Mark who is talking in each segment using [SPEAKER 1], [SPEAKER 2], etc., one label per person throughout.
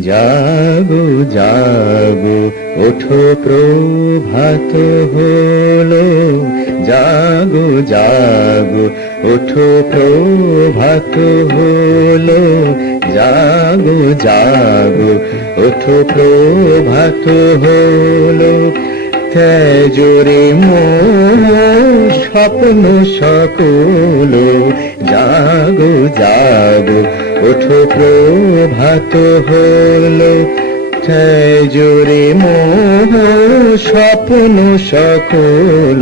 [SPEAKER 1] জাগো জাগো, ওঠো প্রভাত হলো। জাগো জাগো, ওঠো প্রভাত হলো। জাগো জাগো, ওঠো প্রভাত হলো। তেজরে মোহ স্বপ্ন সকল জাগো ওঠো প্রভাত হলো জোরে মোহ স্বপ্ন সকল।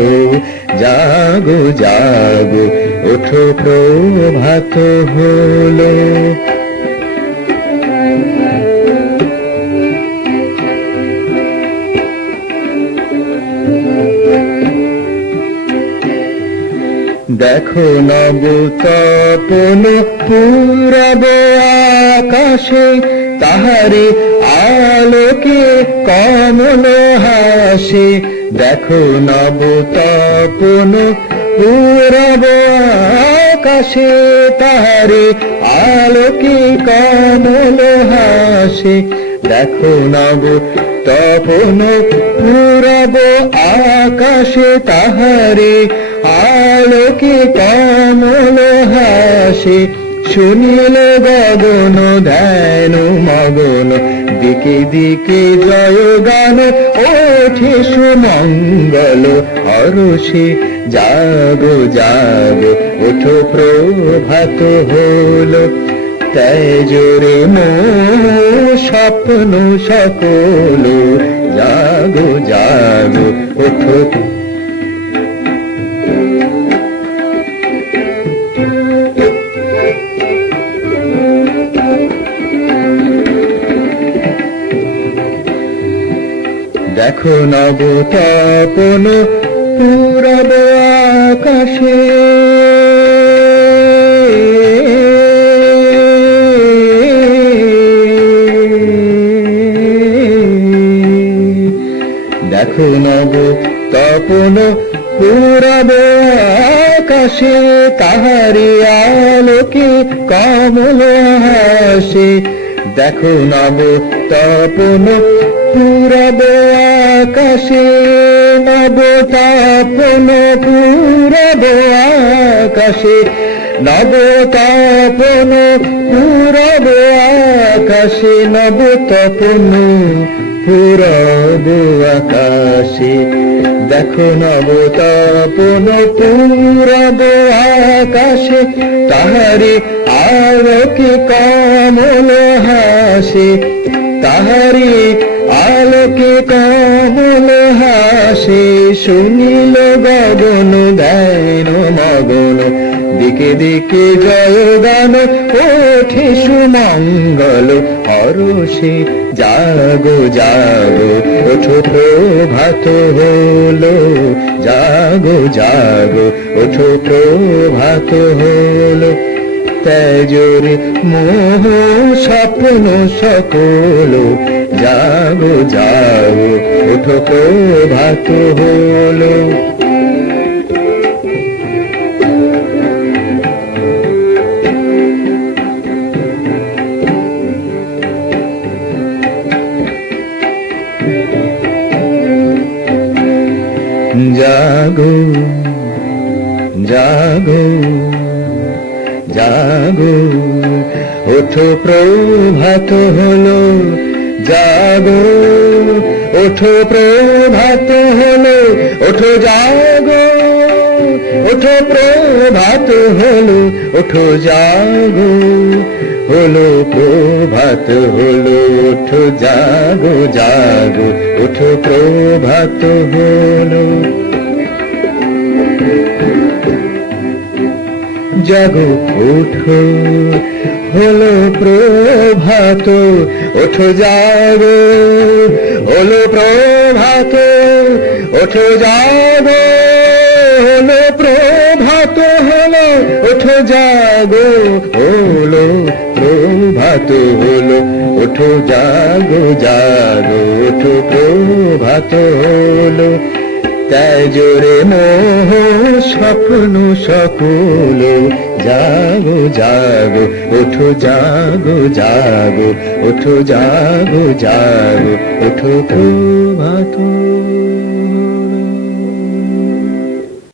[SPEAKER 1] জাগো জাগো ওঠো প্রভাত হলো। দেখো নব তপন পুরব আকাশে তাহারে আলোকে কমল হাসে। দেখো নব তপন পুরব আকাশে তাহারে আলোকে কমল হাসে। দেখো নব তপন পুরব আকাশে তাহারে আলোকে কমল হাসে? শুনিল গগন ধ্যান মগন। দিকে দিকে জয় গান, ওঠে সুমঙ্গল। হরষে জাগো জাগো, ওঠো প্রভাত হলো। তেজরে মো স্বপ্ন সকল। জাগো জাগো, ওঠো দেখো নব তপন পুরব আকাশে। দেখো নব তপন পুরব আকাশে তাহারি আলোকে কমল হাসে দেখো নব তপন, পুরব আকাশে নব তপন, পুরব আকাশে নব তপন, পুরব আকাশে নব তপন পুরব আকাশে, দেখো নব তপন পুরব আকাশে তাহারে আলোকে কমল হাসে তাহারে আলোকে কমল হাসে, শুনিল গগন ধ্যান মগন, দিকে দিকে জয় গান ওঠে সুমঙ্গল হরষে জাগো জাগো, ওঠো প্রভাত হলো, জাগো জাগো, ওঠো প্রভাত হলো। তেজরে মোহ স্বপ্ন সকল, জাগো জাগো, ওঠো প্রভাত হলো। জাগো জাগো জাগো। ওঠো প্রভাত হলো, জাগো। ওঠো প্রভাত হলো, ওঠো জাগো। ওঠো প্রভাত হলো, ওঠো জাগো। হলো প্রভাত হলো ওঠো জাগো জাগো ওঠো প্রভাত হলো জাগো ওঠো হলো প্রভাত ওঠো জাগো হলো প্রভাত ওঠো জাগো হলো প্রভাত হলো ওঠো জাগো হলো প্রভাত হলো, ওঠো জাগো জাগো, ওঠো প্রভাত হলো। তেজরে মোহ স্বপ্ন সকল, জাগো জাগো, ওঠো জাগো জাগো, ওঠো জাগো জাগো, ওঠো প্রভাত।